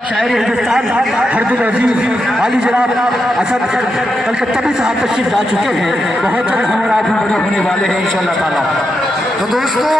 शायर हिंदुस्तान फर्जुल अजीज वाली जनाब असद कलकत्ता साहब तशरीफ ला चुके हैं। बहुत जल्द हम और आप भी बड़े होने वाले हैं इंशाअल्लाह ताला। तो दोस्तों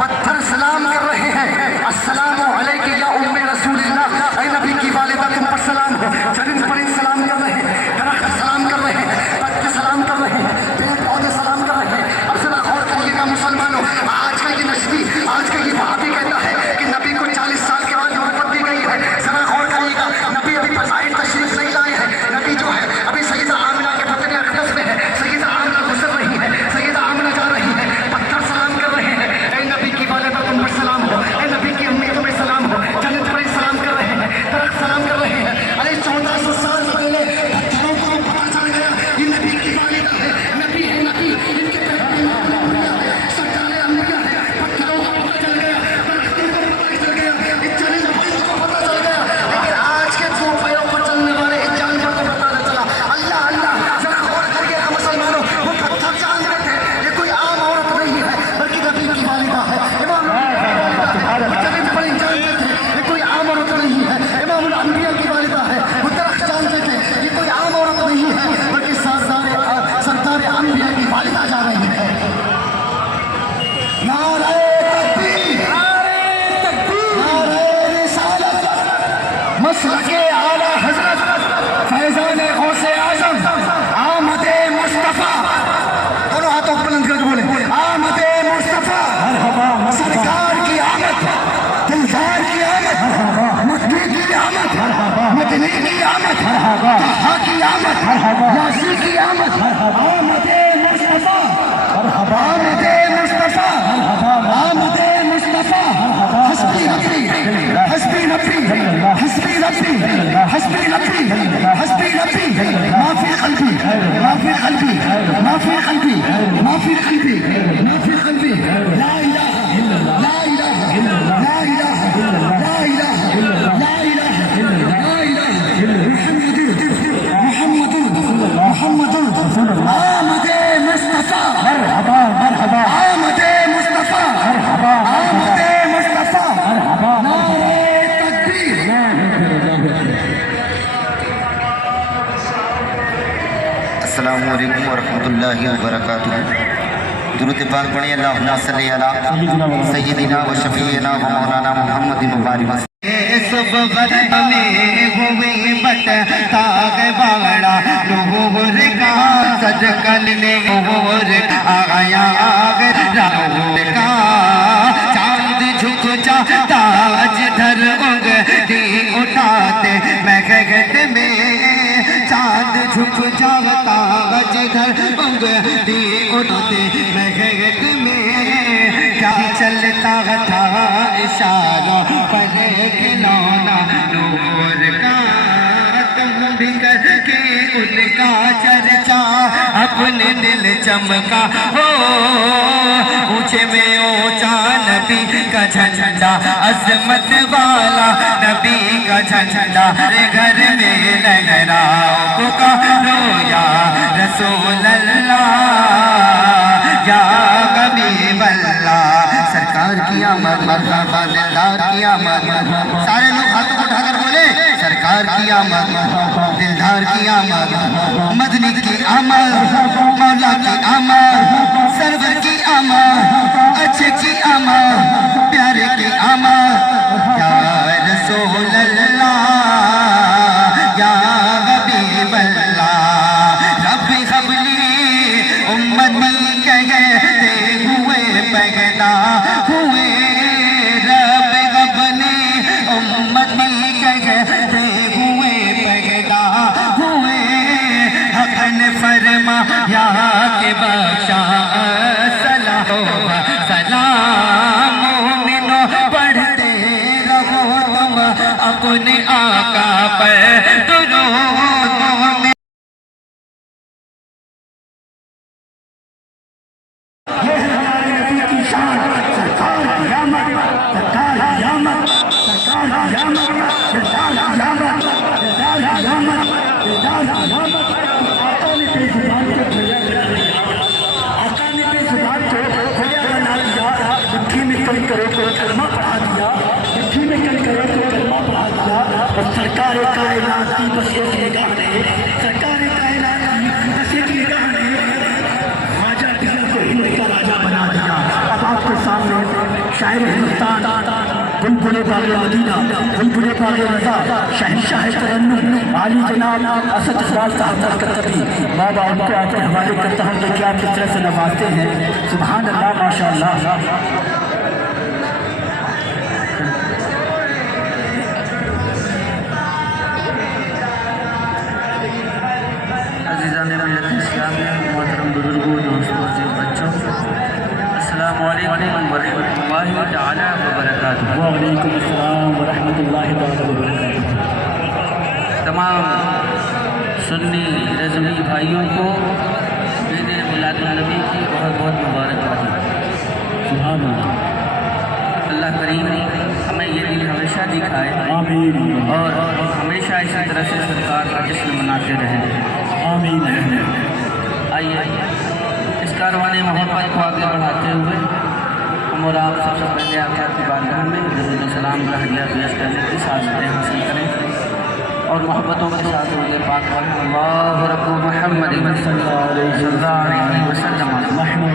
पत्थर सलाम कर रहे हैं, अस्सलामु अलैकुम या उम्मे रसूलिल्लाह, ऐ नबी की वालिदा तुम पर सलाम हो। चरिंद परिंद सलाम कर रहे हैं, दरख्त सलाम कर रहे हैं, पत्ते सलाम कर रहे हैं, पेड़ पौधे सलाम कर रहे हैं। अब जरा गौर करिएगा मुसलमानों, आज का ये नस्बी, आज का ये वहाबी कहता है कि नबी को 40 साल के बाद नबूवत दी गई है। जरा गौर करिएगा, नबी अभी पसाइर तशरीफ नहीं लाए हैं। नबी जो है अभी सैयदा आमिना के बतन अक़दस में है। सैयदा आमिना गुजर रही है, सैयदा आमिना जा रही है, पत्थर सलाम कर रहे हैं, ऐ नबी की वालिदा तुम पर सलाम हो, ऐ नबी की अम्मी तुम्हें सलाम हो। जन्नत पर सलाम कर रहे हैं, दरख्त सलाम कर रहे हैं। अरे 1400 साल पहले पत्थरों को पता चल गया ये नबी की वालिदा है, नबी है, नबी इनके पेट में अम्बिया है, सरकारे अम्बिया है। पत्थरों को पता चल गया, दरख्तों को पता चल गया, इस चरिंद परिंद को पता चल गया, लेकिन आज के दो पैरों पर चलने वाले इस जानवर को पता न चला। अल्लाह अल्लाह, जरा गौर करिएगा मुसलमानों, वो पत्थर जान रहे थे ये कोई आम औरत नहीं है बल्कि नबी की वालिदा है। इमाम चरिंद परिंद जानते थे ये कोई आम औरत नहीं है, इमाम अम्बिया की वालिदा है। वो दरख्त जानते थे ये कोई आम औरत नहीं है बल्कि सरदार अम्बिया की वालिदा जा रही है। नारे तकबीर, नारे रिसालत, मसलके आला हजरत फैजान गौसे आजम आमदे मुस्तफा। दोनों हाथों को बुलंद करके बोले आमदे मुस्तफा, सरकार की आमद, दिलदार की आमद, मक्की की आमद, मदनी की आमद, तहा की आमद, यासी की आमद, आमदे मुस्तफा, आमदे मुस्तफा, आमदे मुस्तफा। हस्बी रब्बी, हस्बी रब्बी, हस्बी रब्बी, हस्बी रब्बी, हस्बी रब्बी, माफी कल्बी, माफी कल्बी, माफी कल्बी, माफी कल्बी, माफी कल्बी। ला इलाहा इल्लल्लाह, ला इलाहा इल्लल्लाह, ला इलाहा इल्लल्लाह, ला इलाहा इल्लल्लाह, ला इलाहा इल्लल्लाह, ला इलाहा इल्लल्लाह, मुहम्मदुर रसूलुल्लाह। आमदे मुस्तफा, मरहबा मरहबा, आमदे मुस्तफा, मरहबा आमदे मुस्तफा, मरहबा। नारे तकबीर, अस्सलामु अलैकुम व रहमतुल्लाहि व बरकातुहू। दुरूद पाक पढ़िए, अल्लाहुम्मा सल्ली अला सय्यिदिना व शफीना व मौलाना मुहम्मद मुबारक। सब में हुए बट ताग बाड़ा नूर का सजकल ने नूर आया राहुल का। चांद झुक जाता आज धर उंगली उठाते महगत में, चांद झुक जाता आज धर उंगली उठाते महगत में। क्या चलता था इशारों पर खिलौना नूर का, तुम भी करके उनका चर्चा अपने दिल चमका हो। ऊंचे में ऊंचा नबी का झंडा, अजमत वाला नबी का झंडा, घर में लहराओ पुकारो या रसूल अल्लाह, या हबीब अल्लाह। सरकार की आमद, मरहबा दिलदार की आमद। सारे लोग हाथों को उठाकर बोले सरकार की आमद, दिलदार की आमद, मदनी की आमद, मौला की आमद, सरवर की आमद, अच्छे की आमद, प्यारे की आमद। या रसूल अल्लाह, या हबीब अल्लाह। रब्बी हबली उम्मती कहते हुए पैदा हुए, रब अपने उम्मती कहते हुए पैदा हुए। हक ने फरमाया के बख्शा सलाम सलाम, मोमिनो पढ़ते रहो तुम अपने आका पर दुरूद। ये है हमारे नबी की शान, सरकार की आमद, सरकार की आमद, सरकार की आमद, सरकार की आमद, सरकार की आमद, सरकार की आमद। आका ने बेजुबान को खोया बना दिया, आका ने बेजुबान को खोया बना दिया। मिट्टी में कल करो तो कलमा पढ़ा दिया, मिट्टी में कल करो तो कलमा पढ़ा दिया। और सरकार कायनात की बस एक निगाह ने, सरकार कायनात की बस एक निगाह ने ख्वाजा दिल को हिंद का राजा बना दिया। अब आपके सामने शायर हिंदुस्तान, बुलबुले बागे मदीना, बुलबुले बागे रज़ा, शहंशाह तरन्नुम, आली जनाब असद इकबाल साहब बरकतबी, माँ बाप को आपके हवाले करता हूँ कि आप किस तरह से नवाजते हैं। सुभान अल्लाह, माशाअल्लाह। अज़ीज़ान मिल्लत इस्लामिया, मोहतरम बुजुर्गों, दोस्तों, अज़ीज़ बच्चों, अस्सलामु अलैकुम वरहमतुल्लाहि तआला वबरकातुहू। वालेकुम अस्सलाम वरहमतुल्लाहि तआला वबरकातुहू। तमाम सुन्नी रज़वी भाइयों को ईद मिलादुन्नबी की बहुत बहुत मुबारकबाद। सुभान अल्लाह। अल्लाह करीम हमें ये दिन हमेशा दिखाए आमीन और हमेशा इसी तरह से सरकार का जश्न मनाते रहें। आमीन। आइए इस कारवाने मोहब्बत को आगे बढ़ाते हुए हम और आप सबसे पहले आका की बारगाह में दुरूद सलाम का हदिया पेश करने की साज़तें हासिल करें और मोहब्बतों के साथ रोज़े पाक पढ़ें। अल्लाहु रब्बु मुहम्मद सल्लल्लाहु अलैहि वसल्लम नहनु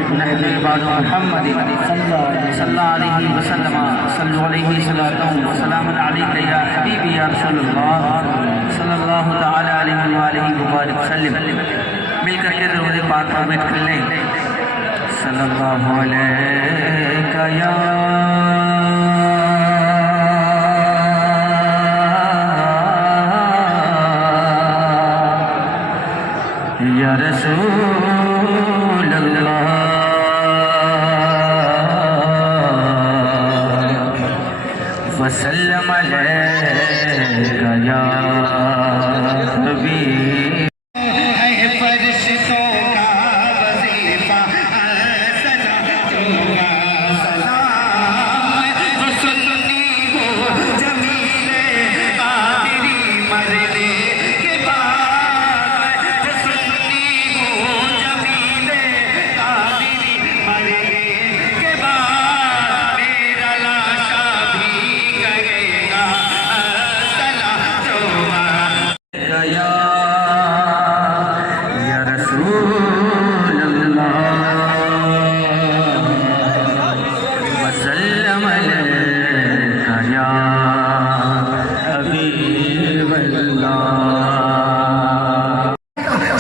इबादु मुहम्मद सल्लल्लाहु अलैहि वसल्लम सल्लु अलैहि सलातु व सलामुन अलैका या हबीबी या रसूलल्लाह सल्लल्लाहु तआला अलैहि व आलिहि व बारिक वसल्लम। मिलकर के रोज़े पाक पर बैठ कर लें। सल्लल्लाहु अलैका या रसूल अल्लाह वसल्लम अलैका या हबीब।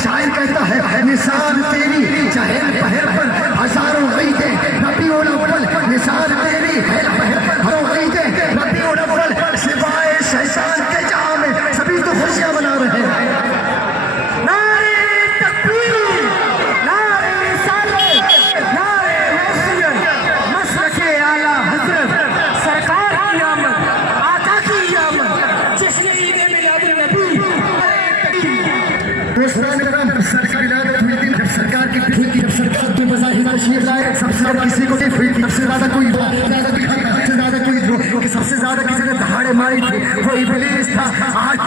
शायर कहता है निशान तेरी चहल पहल पर हजारों ईदें रबीउल अव्वल, निशान तेरी चहल पहल पर हजारों ईदें रबीउल अव्वल, सिवाय शैतान के जहां में सभी तो खुशियां मना रहे हैं। नारे तकबीर, नारे रिसालत, नारे हैसियत, मसलके आला हजरत, सरकार की आमद, आका की आमद, जश्न ईद मिलादुन्नबी। सरकार की जब सरकार के बज़ाहिर तशरीफ लाए, सबसे ज्यादा किसी को हुई थी, सबसे ज्यादा कोई सबसे ज्यादा किसी ने दहाड़े मारी थी, वो इब्लीस था। आज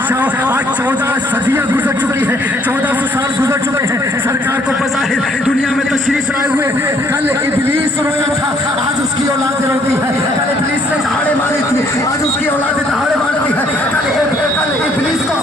14 सदियां गुजर चुकी है, 1400 साल गुजर चुके हैं सरकार को बज़ाहिर दुनिया में तशरीफ लाए हुए। कल इब्लीस रोया था, आज उसकी औलाद रोती है। कल इब्लीस ने दहाड़े मारी थी, आज उसकी औलाद दहाड़े मारती है। कल इब्लीस को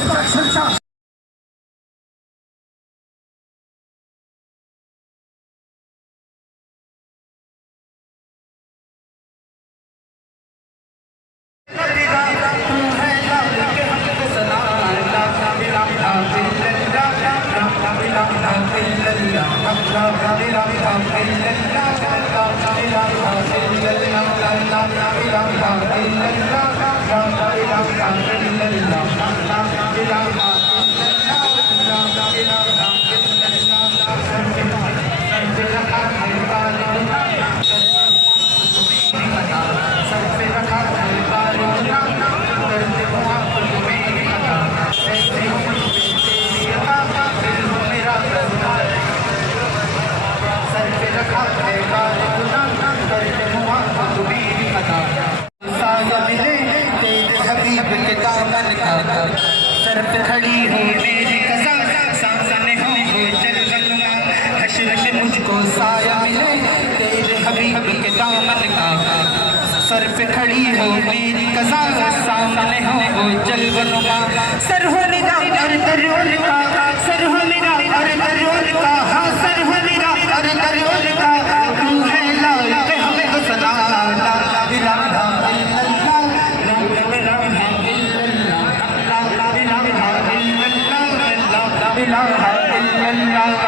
सर पे खड़ी हो मेरी कसम, सामने हो चल बनूंगा, हश हश मुझको साया मिले तेरे हबीब के दामन का। सर पे खड़ी हो मेरी कसम, सामने हो चल बनूंगा। सल्लल्लाहु